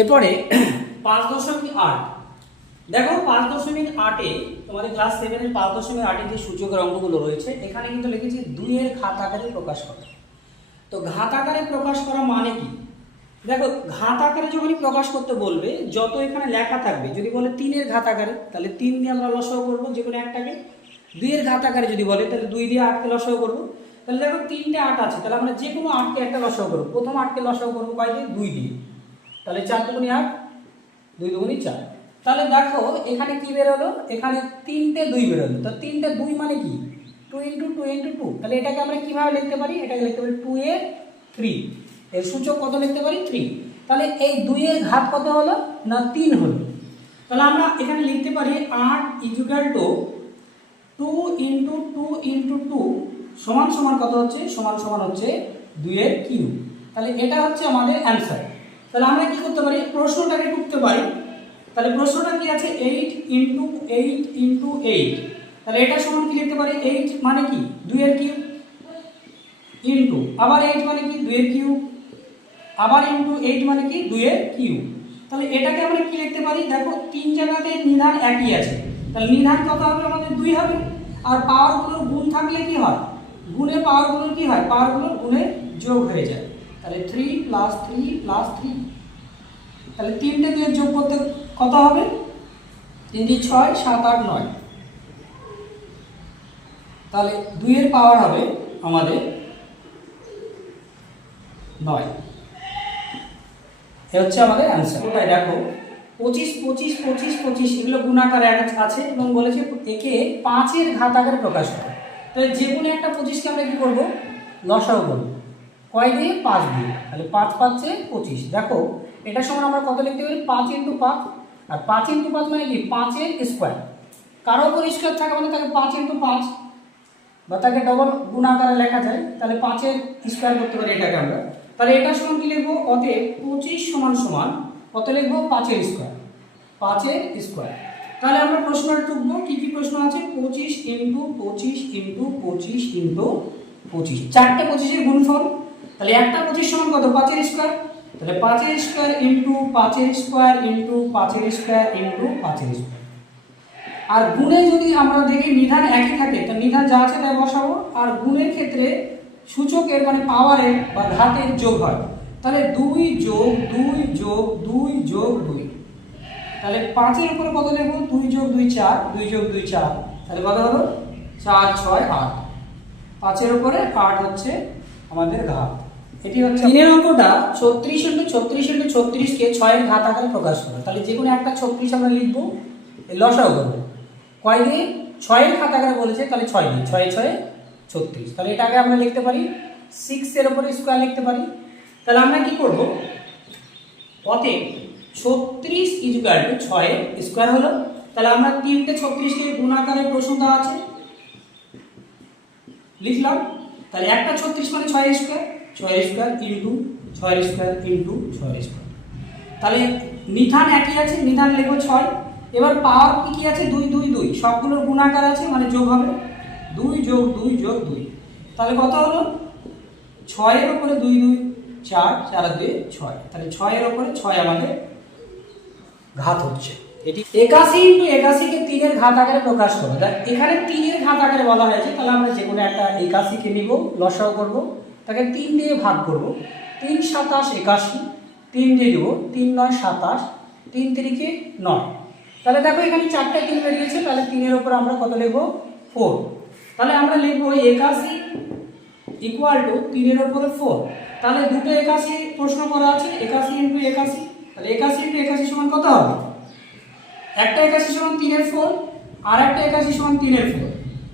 এরপরে 5.8 দেখো 5.8-এ তোমাদের ক্লাস 7-এর 5.8-এর যে সূচকের অঙ্কগুলো রয়েছে এখানে কিন্তু লিখেছি 2 এর ঘাত আকারে প্রকাশ করা। তো ঘাত আকারে প্রকাশ করা মানে কি? দেখো ঘাত আকারে যখনই প্রকাশ করতে বলবে যত এখানে লেখা থাকবে, যদি বলে 3 এর ঘাত আকারে তাহলে 3 দিয়ে আমরা লসাগু করবো যে কোনো একটাকে, 2 এর ঘাত আকারে যদি বলে তাহলে 2 দিয়ে 8কে লসাগু করবো। তাহলে দেখো 3টে 8 আছে, তাহলে আমরা যে কোনো 8কে একটা লসাগু করবো। প্রথম 8কে লসাগু করবো কয় দিয়ে? 2 দিয়ে। তাহলে 4 দুগুণে 8, 2 দুগুণে 4। তাহলে দেখো এখানে কি বেরোলো, এখানে 3টে 2 বেরোলো। তো 3টে 2 মানে কি? 2 × 2 × 2। তাহলে এটাকে আমরা কিভাবে লিখতে পারি? এটাকে লিখতে পারি 2 এর 3। এর সূচক কত লিখতে পারি? 3। তাহলে এই 2 এর ঘাত কত হলো? না 3 হলো। তাহলে আমরা এখানে লিখতে পারি 8 = 2 × 2 × 2 সমান সমান কত হচ্ছে? সমান সমান হচ্ছে 2 এর কিউব। তাহলে এটা হচ্ছে আমাদের অ্যান্সার। তাহলে আমরা কি করতে পারি? প্রশ্নটাকে টুকতে পারি। তাহলে প্রশ্নটা কি আছে? 8 × 8 × 8। তাহলে এটা সমান কি লিখতে পারি? 8 মানে কি? 2 এর কিউব ইনটু আবার 8 মানে কি? 2 এর কিউব আবার ইনটু 8 মানে কি? 2 এর কিউব। তাহলে এটাকে আমরা কি লিখতে পারি? দেখো 3 জায়গাতে নিধান একই আছে, তাহলে নিধান কত হবে? আমাদের 2 হবে। আর পাওয়ারগুলোর গুণ থাকলে কি হয়? গুণে পাওয়ারগুলোর কি হয়? পাওয়ারগুলোর গুণে যোগ হয়ে যায়। তাহলে 3 + 3 + 3। তাহলে 3টে দিয়ে যোগ করতে কত হবে? 3 × 6 = 7 8 9। তাহলে 2 এর পাওয়ার হবে আমাদের 9। এ হচ্ছে আমাদের অ্যান্সার। ওটাই দেখো 25 25 25 25 এগুলো গুণাকারে আছে এবং বলেছে একে 5 এর ঘাত আকারে প্রকাশ করে। তাহলে যে কোনো একটা 25কে আমরা কি করব? লসাগু করব। কয় দিয়ে? 5 দিয়ে। তাহলে 5 5 = 25। দেখো এটা সমান আমরা কত লিখতে পারি? 5 × 5। আর 5 × 5 মানে কি? 5 এর স্কয়ার। কারো উপর স্কয়ার থাকে মানে তাকে 5 × 5 বা তাকে ডবল গুণাকারে লেখা যায়। তাহলে 5 এর স্কয়ার করতে পারি এটাকে আমরা। তাহলে এটা সমান কি লিখবো? অতএব 25 সমান সমান কত লিখবো? 5 এর স্কয়ার। 5 এর স্কয়ার। তাহলে আমরা প্রশ্নটা টুকবো। কি কি প্রশ্ন আছে? 25 × 25 × 25 × 25। চারটে 25 এর গুণফল। তাহলে একটা 25 সমান কত? 5 এর স্কয়ার। তাহলে 5 এর স্কয়ার × 5 এর স্কয়ার × 5 এর স্কয়ার × 5 এর স্কয়ার। আর গুণে যদি আমরা দেখি নিধান একই থাকে, তো নিধান যা আছে তাই বসাবো। আর গুণের ক্ষেত্রে সূচকের মানে পাওয়ারের বা ঘাতের যোগ হয়। তাহলে 2 + 2 + 2 + 2। তাহলে 5 এর উপরে কত লিখব? 2 + 2 4, 2 + 2 4। তাহলে কত হলো? 4 6 8। 5 এর উপরে 8 হচ্ছে আমাদের ঘাত। এটি হচ্ছে 3 এর অঙ্কটা 36 × 36 × 36 কে 6 এর ঘাত আকারে প্রকাশ করে। তাহলে যে কোনো একটা 36 আমরা লিখব, লসাগু করব। কয় দিয়ে? 6 এর ঘাত আকারে বলেছে, তাহলে 6 দিয়ে। 6 6 36। তাহলে এটা আগে আমরা লিখতে পারি 6 এর উপরে স্কয়ার লিখতে পারি। তাহলে আমরা কি করব? অতএব 36 = 6 এর স্কয়ার হলো। তাহলে আমরা 3টে 36 কে গুণাকারে প্রশ্ন দেওয়া আছে, লিখলাম। তাহলে একটা 36 মানে 6 এর স্কয়ার, 6 এর স্কয়ার × 6 এর স্কয়ার × 6 এর স্কয়ার। তাহলে নিধান একই আছে, নিধান লিখব 6। এবার পাওয়ার কি কি আছে? 2 2 2। সবগুলোর গুণাকার আছে মানে যোগ হবে। 2 + 2 + 2। তাহলে কত হলো? 6 এর উপরে 2 2 4, 4 আর 2 6। তাহলে 6 এর উপরে 6 আমাদের ঘাত হচ্ছে। এটি 81 × 81 কে 3 এর ঘাত আকারে প্রকাশ করো। তাই এখানে 3 এর ঘাত আকারে বলা হয়েছে, তাহলে আমরা যে কোনো একটা 81 কে নিব, লসাগু করব, তাকে 3 দিয়ে ভাগ করব। 3 × 7 = 81, 3 দিয়ে দেব, 3 × 9 = 27, 3 × 3 = 9। তাহলে দেখো এখানে 4টা 3 বেরিয়েছে, তাহলে 3 এর উপর আমরা কত লিখব? 4। তাহলে আমরা লিখব 81 = 3 এর উপরে 4। তাহলে দুটো 81 প্রশ্ন করা আছে, 81 × 81। তাহলে 81 × 81 সমান কত হবে? একটা 81 সমান 3 এর 4 আর একটা 81 সমান 3 এর 4।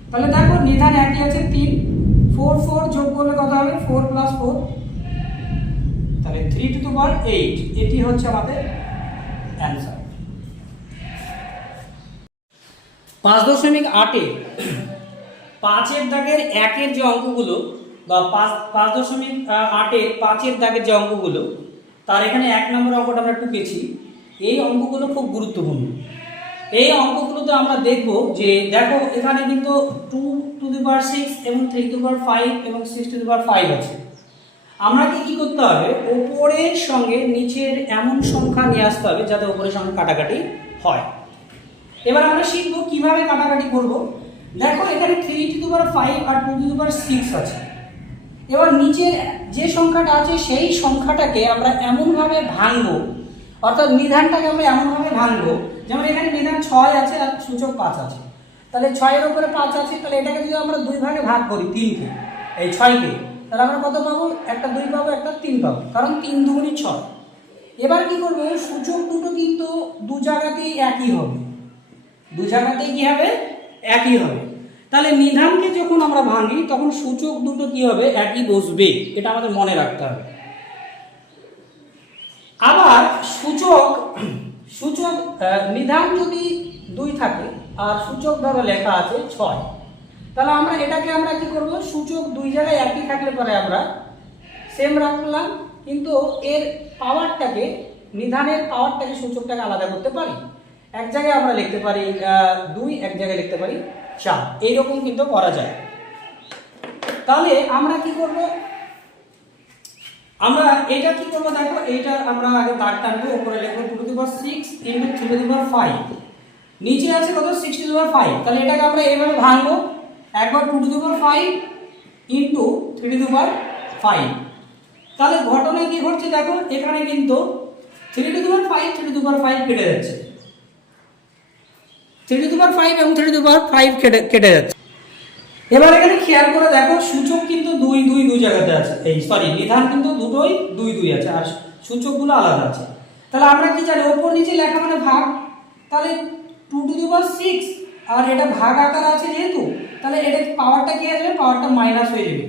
তাহলে দেখো নিধান একই আছে 3, 4 4 যোগ করলে কত হবে? 4 + 4। তাহলে 3⁸। এটি হচ্ছে আমাদের অ্যান্সার। 5.8-এ 5 এর দাগের 1 এর যে অঙ্কগুলো বা 5.8-এ 5 এর দাগের যে অঙ্কগুলো, তার এখানে 1 নম্বর অঙ্কটা আমরা টুকেছি। এই অঙ্কগুলো খুব গুরুত্বপূর্ণ। এই অঙ্কগুলোতে আমরা দেখব যে দেখো এখানে কিন্তু 2⁶ এবং 3⁵ এবং 6⁵ আছে। আমরা কি করতে হবে, ওপরের সঙ্গে নিচের এমন সংখ্যা নিয়ে আসতে হবে যাতে ওপরের সঙ্গে কাটাকাটি হয়। এবার আমরা শিখবো কিভাবে কাটাকাটি করব। দেখো এখানে 3^5 আর 2^6 আছে। এবার নিচের যে সংখ্যাটা আছে সেই সংখ্যাটাকে আমরা এমনভাবে ভাঙবো, অর্থাৎ নিধানটাকে আমরা এমনভাবে ভাঙবো, যেমন এখানে নিধান 6 আছে আর সূচক 5 আছে, তাহলে 6-এর উপরে 5 আছে, তাহলে এটাকে যদি আমরা 2 ভাগে ভাগ করি, 3কে, এই 6কে, তাহলে আমরা কত পাবো, একটা 2 পাবো, একটা 3 পাবো, কারণ 3 দুগুণী 6। এবার কি করবো, সূচক দুটো কিন্তু দু জায়গাতেই একই হবে, দু জায়গাতেই কি হবে, একই হবে। তাহলে নিধানকে যখন আমরা ভাঙি তখন সূচক দুটো কি হবে, একই বসবে, এটা আমাদের মনে রাখতে হবে। আবার সূচক সূচক নিধান যদি 2 থাকে আর সূচক ধরো লেখা আছে 6, তাহলে আমরা এটাকে আমরা কি করব, সূচক 2 জায়গায় একই থাকলে পরে আমরা সেম রাখলাম, কিন্তু এর পাওয়ারটাকে, নিধানের পাওয়ারটাকে, সূচকটাকে আলাদা করতে পারি। এক জায়গায় আমরা লিখতে পারি 2, এক জায়গায় লিখতে পারি 4, এইরকম কিন্তু করা যায়। তাহলে আমরা কি করব, আমরা এটা কি করব, দেখো এইটা আমরা আগে দাগ টানবো, উপরে লিখবো 2^6 × 3^5, নিচে আছে কত, 6^5, তাহলে এটাকে আমরা এইভাবে ভাঙবো, একবার 2^5 × 3^5। তাহলে ঘটনা কি ঘটছে দেখো, এখানে কিন্তু 3^5 কেটে যাচ্ছে, 3^5 এবং 3^5 কেটে যাচ্ছে। এবার এখানে খেয়াল করে দেখো, সূচক কিন্তু 2 জায়গাতে আছে, এই সরি নিধান কিন্তু দুটোই 2 আছে, আর সূচকগুলো আলাদা আছে। তাহলে আমরা কি জানি, ওপর নিচে লেখা মানে ভাগ, তাহলে 2^6 আর এটা ভাগ আকার আছে যেহেতু, তাহলে এটা পাওয়ারটা কি হয়ে যাবে, পাওয়ারটা মাইনাস হয়ে যাবে।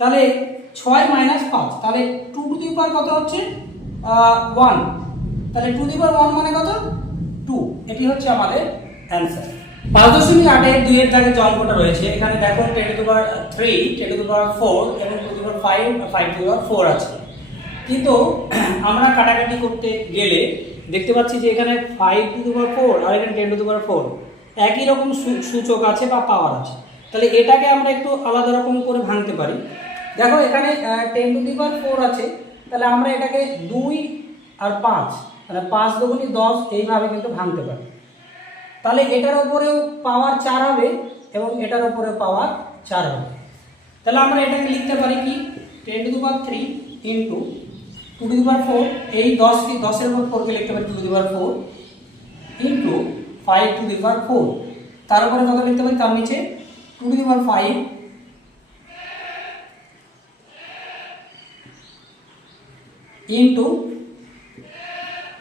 তাহলে 6 - 5, তাহলে 2 কত হচ্ছে 1, তাহলে 2 মানে কত 2, এটি হচ্ছে আমাদের অ্যান্সার। 5.8 2 এর দাগে যে অঙ্কটা রয়েছে, এখানে দেখো 10^3, 10^4 এবং 2^5, 5^4 আছে, কিন্তু আমরা কাটাকাটি করতে গেলে দেখতে পাচ্ছি যে এখানে 5^4 আর এখানে 10^4 একই রকম সূচক আছে বা পাওয়ার আছে, তাহলে এটাকে আমরা একটু আলাদা রকম করে ভাঙতে পারি। দেখো এখানে 10^4 আছে, তাহলে আমরা এটাকে 2 আর 5, মানে 5 দুগুণী 10 এইভাবে কিন্তু ভাঙতে পারি। তাহলে এটার উপরেও পাওয়ার 4 হবে এবং এটার উপরেও পাওয়ার 4 হবে, তাহলে আমরা এটাকে লিখতে পারি কি, 10^3 × 2^4, এই 10-এর উপর 4কে লিখতে পারি 2^4 × 5^4, তার উপরে কত লিখতে পারি, তার নিচে 2^5 ×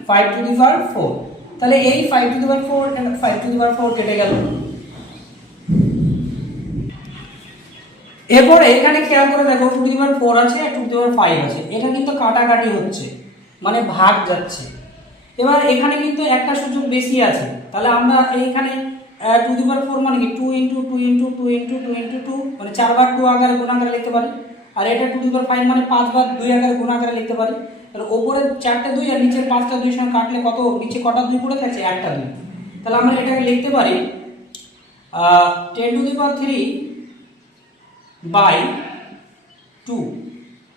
5^4, তাহলে এই 5^4 and 5^4 কেটে গেল। এরপরে এখানে খেয়াল করে দেখো 2^4 আছে আর 2^5 আছে, এটা কিন্তু কাটাকাটি হচ্ছে, মানে ভাগ যাচ্ছে। এবার এখানে কিন্তু একটা সূচক বেশি আছে, তাহলে আমরা এইখানে 2^4 মানে কি 2 × 2 × 2 × 2 × 2, মানে 4/2 আকারে গুণ আকারে লিখতে পারি, আর এটা 2^5 মানে 5/2 আকারে গুণ আকারে লিখতে পারি। তাহলে উপরে 4টা 2 আর নিচের 5টা 2 সঙ্গে কাটলে কত, নিচে কটা 2 পড়ে থাকছে, একটা 2, তাহলে আমরা এটাকে লিখতে পারি 10^3/2,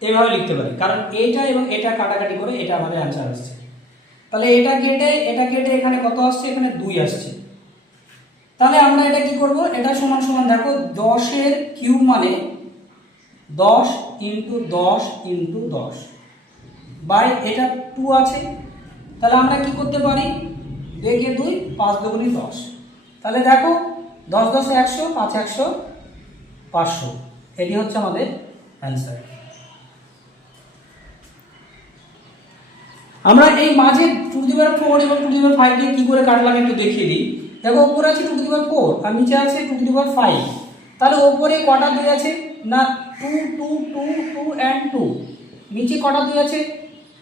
এভাবে লিখতে পারি, কারণ এটা এবং এটা কাটাকাটি করে এটা আমাদের অ্যান্সার আসছে। তাহলে এটা কেটে এখানে কত আসছে, এখানে 2 আসছে। তাহলে আমরা এটা কি করব, এটা সমান সমান দেখো 10-এর কিউব মানে 10 × 10 × 10 বাই এটা 2 আছে, তাহলে আমরা কি করতে পারি, 2 × 2 5 দুগুণী 10, তাহলে দেখো 10 10 100, 5 100, 500, এটি হচ্ছে আমাদের অ্যান্সার। আমরা এই মাঝে 2^4 এবং 2^5 কে কি করে কাটলাম একটু দেখিয়ে দিই। দেখো উপরে আছে 2^4 আর নিচে আছে 2^5, তাহলে উপরে কটা 2 আছে না, 2 2 2 2 and 2, নিচে কটা 2 আছে,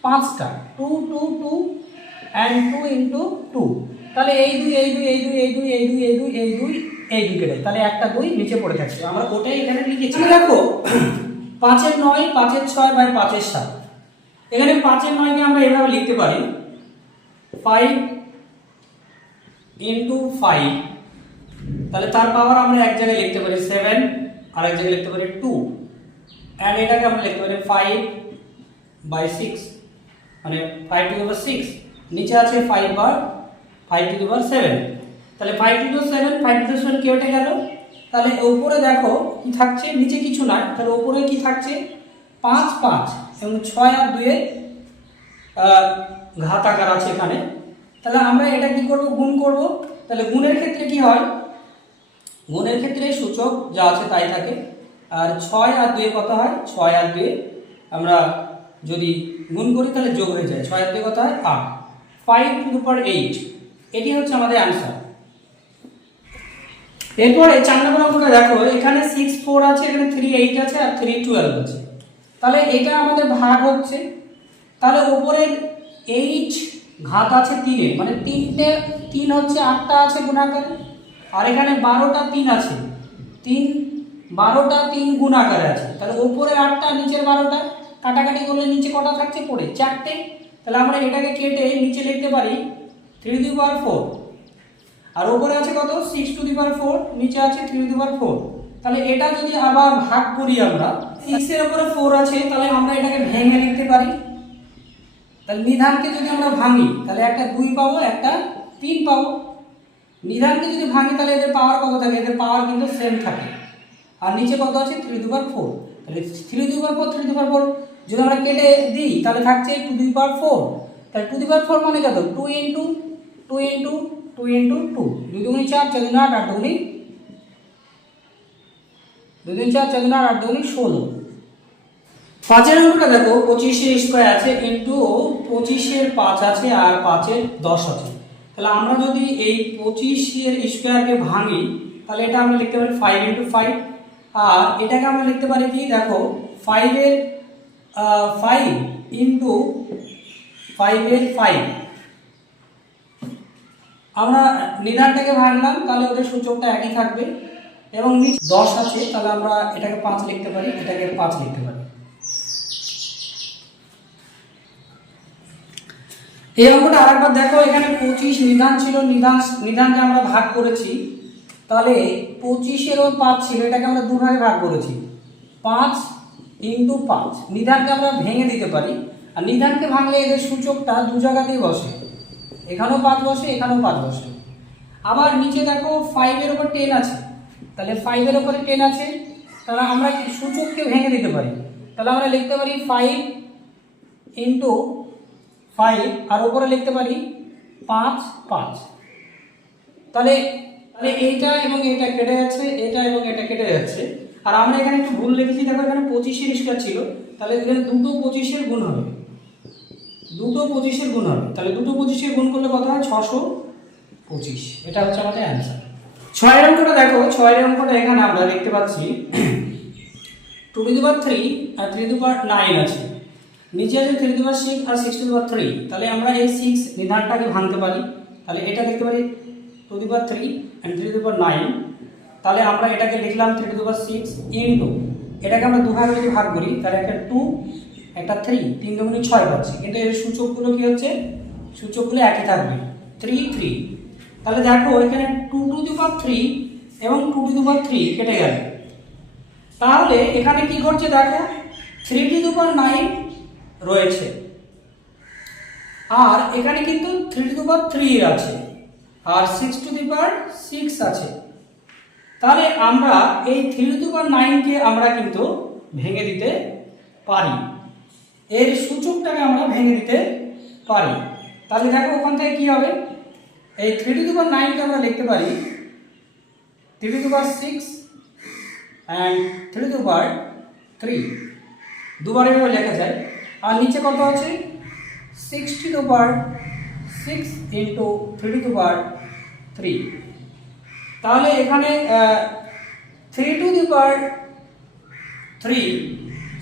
5টা, 2 2 2 and 2 × 2, তাহলে এই 2 এই 2 এই 2 এই 2 এই 2 এই 2 এই 2 এই 2 কেটে, তাহলে একটা 2 নিচে পড়ে থাকছে, আমরা ওটাই এখানে লিখেছি। দেখো 5-এর 9, 5-এর 6 বাই 5-এর 7, এখানে 5-এর 9 কে আমরা এভাবে লিখতে পারি 5 × 5, তাহলে তার পাওয়ার আমরা এক জায়গায় লিখতে পারি 7 আর এক জায়গায় লিখতে পারি 2, অ্যান্ড এটাকে আমরা লিখতে পারি 5/6, মানে 5^6, নিচে আছে 5/7, তাহলে 5^7 5^7 কেটে গেল। তাহলে উপরে দেখো কি থাকছে, নিচে কিছু নাই, তাহলে উপরে কি থাকছে 5 5 এবং 6 আর 2 এর ঘাত আকার আছে এখানে। তাহলে আমরা এটা কি করব, গুণ করব। তাহলে গুণের ক্ষেত্রে কি হয়, গুণের ক্ষেত্রে সূচক যা আছে তাই থাকে, আর 6 আর 2 কত হয়, 6 আর 2 আমরা যদি গুণ করি তাহলে যোগ হয়ে যায়, 6 আর 2 কত হয় 8, 5^8, এটি হচ্ছে আমাদের অ্যান্সার। এরপরে 4 নম্বর অঙ্কটা দেখো, এখানে 6 4 আছে, এখানে 3 8 আছে আর 3 12 আছে। তাহলে এটা আমাদের ভাগ হচ্ছে, তাহলে উপরের 8 ঘাত আছে 3 এর, মানে 3 হচ্ছে 8টা আছে গুণাকারে, আর এখানে 12টা 3 আছে, 12টা 3 গুণাকারে আছে। তাহলে উপরের 8টা নিচের 12টা কাটাকাটি করলে নিচে কটা থাকছে, পড়ে 4টে। তাহলে আমরা এটাকে কেটে নিচে লিখতে পারি 3^4, আর উপরে আছে কত 6^4, নিচে আছে 3^4। তাহলে এটা যদি আবার ভাগ করি আমরা, 6 এর উপরে 4 আছে, তাহলে আমরা এটাকে ভেঙে লিখতে পারি। তাহলে নিধানকে যদি আমরা ভাঙি তাহলে একটা 2 পাবো, একটা 3 পাবো। নিধানকে যদি ভাঙি তাহলে এদের পাওয়ার কত থাকে, এদের পাওয়ার কিন্তু সেম থাকে। আর নিচে কত আছে 3^4, তাহলে 3^4 যদি আমরা কেটে দিই তাহলে থাকছে 2^4। তাহলে 2^4 মানে কত, 2 × 2 × 2 × 2, 2 × 4 4 × 8 8 2 × 4 4 × 8 8 2 16। 5 এর অঙ্কটা দেখো, 25 এর স্কয়ার আছে ইনটু 25 এর 5 আছে আর 5 এর 10 আছে। তাহলে আমরা যদি এই 25 এর স্কয়ারকে ভাঙি তাহলে এটা আমরা লিখতে পারি 5 × 5, আর এটাকে আমরা লিখতে পারি কি, দেখো 5 এর 5 × 5 এর 5। আমরা নিধানটাকে ভাঙলাম, তাহলে ওদের সূচকটা একই থাকবে, এবং নিচে 10 আছে, তাহলে আমরা এটাকে 5 লিখতে পারি, এটাকে 5 লিখতে পারি। এই অঙ্কটা আরেকবার দেখো, এখানে 25 নিধান ছিল, নিধানকে আমরা ভাগ করেছি, তাহলে 25 এরও 5 ছিল, এটাকে আমরা দু ভাগে ভাগ করেছি, 5 × 5। নিধানকে আমরা ভেঙে দিতে পারি, আর নিধানকে ভাঙলে এদের সূচকটা দু জায়গাতেই বসে, এখানেও 5 বসে, এখানেও 5 বসে। আবার নিচে দেখো 5 এর উপর 10 আছে, তাহলে 5 এর উপরে 10 আছে, তাহলে আমরা সূচককে ভেঙে দিতে পারি, তাহলে আমরা লিখতে পারি 5 × 5, আর উপরে লিখতে পারি 5 5। তাহলে এইটা এবং এইটা কেটে যাচ্ছে, এটা এবং এটা কেটে যাচ্ছে। আর আমরা এখানে একটু ভুল লিখেছি, দেখো এখানে 25 এর স্কয়ার ছিল, তাহলে এখানে দুটো 25 এর গুণ হবে, দুটো 25 এর গুণ হবে, তাহলে দুটো 25 এর গুণ করলে কত হয় 625। এটা হচ্ছে আমাদের অ্যান্সার। 6 এর অঙ্কটা দেখো, 6 এর অঙ্কটা এখানে আমরা দেখতে পাচ্ছি 2^3 আর 3^9 আছে, নিচে আছে 3^6 আর 6^3। তাহলে আমরা এই 6 নিধানটাকে ভাঙতে পারি, তাহলে এটা দেখতে পারি 2^3 and 3^9। তাহলে আমরা এটাকে লিখলাম 3^6 ইনটু, এটাকে আমরা দু ভাগে যদি ভাগ করি তাহলে একটা 2 একটা 3, 3 × 2 = 6 পাচ্ছি, কিন্তু এর সূচকগুলো কি হচ্ছে, সূচকগুলো একই থাকবে 3 3। তাহলে দেখো এখানে 2^3 এবং 2^3 কেটে গেল, তাহলে এখানে কি ঘটছে দেখো 3^9 রয়েছে, আর এখানে কিন্তু 3^3 আছে, আর 6^6 আছে। তাহলে আমরা এই 3^9 কে আমরা কিন্তু ভেঙে দিতে পারি, এর সূচকটাকে আমরা ভেঙে দিতে পারি। তাহলে দেখো ওখান থেকে কি হবে, এই 3^9 কে আমরা লিখতে পারি 3^6 and 3^3, দুবার এভাবে লেখা যায়। আর নিচে কত আছে 6^6 × 3^3। তাহলে এখানে 3^3,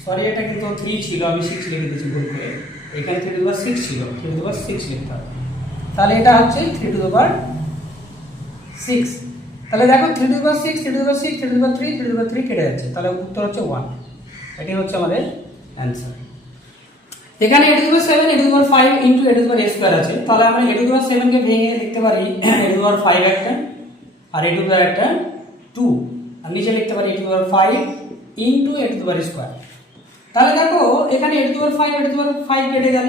সরি এটা কিন্তু 3 ছিল, আমি 6 লিখে দিয়েছি ভুল করে, এখানে 3^6 ছিল, 3^6 লিখতে হবে। তাহলে এটা হচ্ছে 3^6। তাহলে দেখো 3^6 3^6 3^3 3^3 কেটে যাচ্ছে, তাহলে উত্তর হচ্ছে 1। এটি হচ্ছে আমাদের অ্যান্সার। এখানে 8^7 8^5 × a² আছে, তাহলে আমরা 8^7 কে ভেঙে লিখতে পারি 8^5 একটা, আর 8^2, আর নিচে লিখতে পারি 8^5 × a²। তাহলে দেখো এখানে a টু দি পাওয়ার 5 কেটে গেল,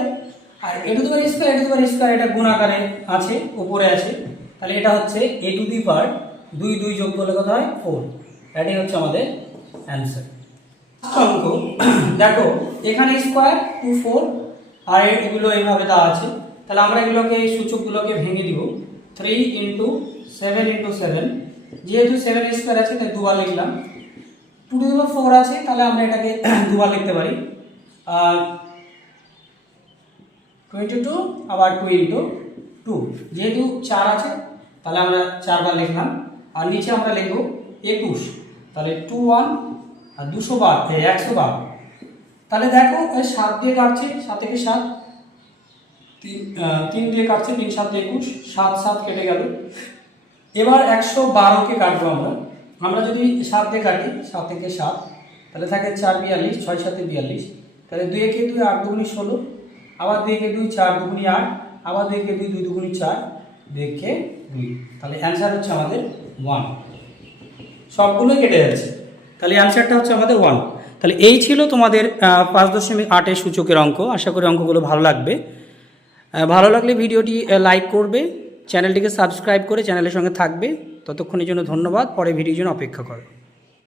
আর a to the power square এটা গুণাকারে আছে, উপরে আছে, তাহলে এটা হচ্ছে a টু দি পাওয়ার 2 যোগ করলে কত হয় 4। এটাই হচ্ছে আমাদের অ্যান্সার। অঙ্ক দেখো এখানে স্কয়ার 2 4 আর এগুলো এইভাবে দেওয়া আছে, তাহলে আমরা এগুলোকে সূচকগুলোকে ভেঙে দিব। 3 × 7 × 7, যেহেতু 7 স্কয়ার আছে তাই দুবার লিখলাম। 2 টু দি পাওয়ার 4 আছে, তাহলে আমরা এটাকে দুবার লিখতে পারি। আর 22 আবার 2 × 2, যেহেতু 4 আছে তাহলে আমরা 4 বার লিখলাম। আর নিচে আমরা লিখব 21, তাহলে 2 1 আর 200 বার 100 বার। তাহলে দেখো 7 দিয়ে কাটছে, 7 থেকে 7, 3 দিয়ে কাটছে, 3 7 21, 7 7 কেটে গেল। এবার 112কে কাটবো আমরা যদি 7 দিয়ে কাটি, 7 থেকে 7, তাহলে থাকে 4 42, 6 7 42, তাহলে 2 একে 2 8 দুগুণী 16, আবার 2 একে 2 4 দুগুণী 8, আবার 2 একে 2 2 দুগুণী 4, 2 একে 2, তাহলে অ্যান্সার হচ্ছে আমাদের 1। সবগুলোই কেটে যাচ্ছে, তাহলে অ্যান্সারটা হচ্ছে আমাদের 1। তাহলে এই ছিল তোমাদের 5.8 সূচকের অঙ্ক। আশা করি অঙ্কগুলো ভালো লাগবে। ভালো লাগলে ভিডিওটি লাইক করবে, চ্যানেলটিকে সাবস্ক্রাইব করে চ্যানেলের সঙ্গে থাকবে। ততক্ষণের জন্য ধন্যবাদ, পরে ভিডিওর জন্য অপেক্ষা করো।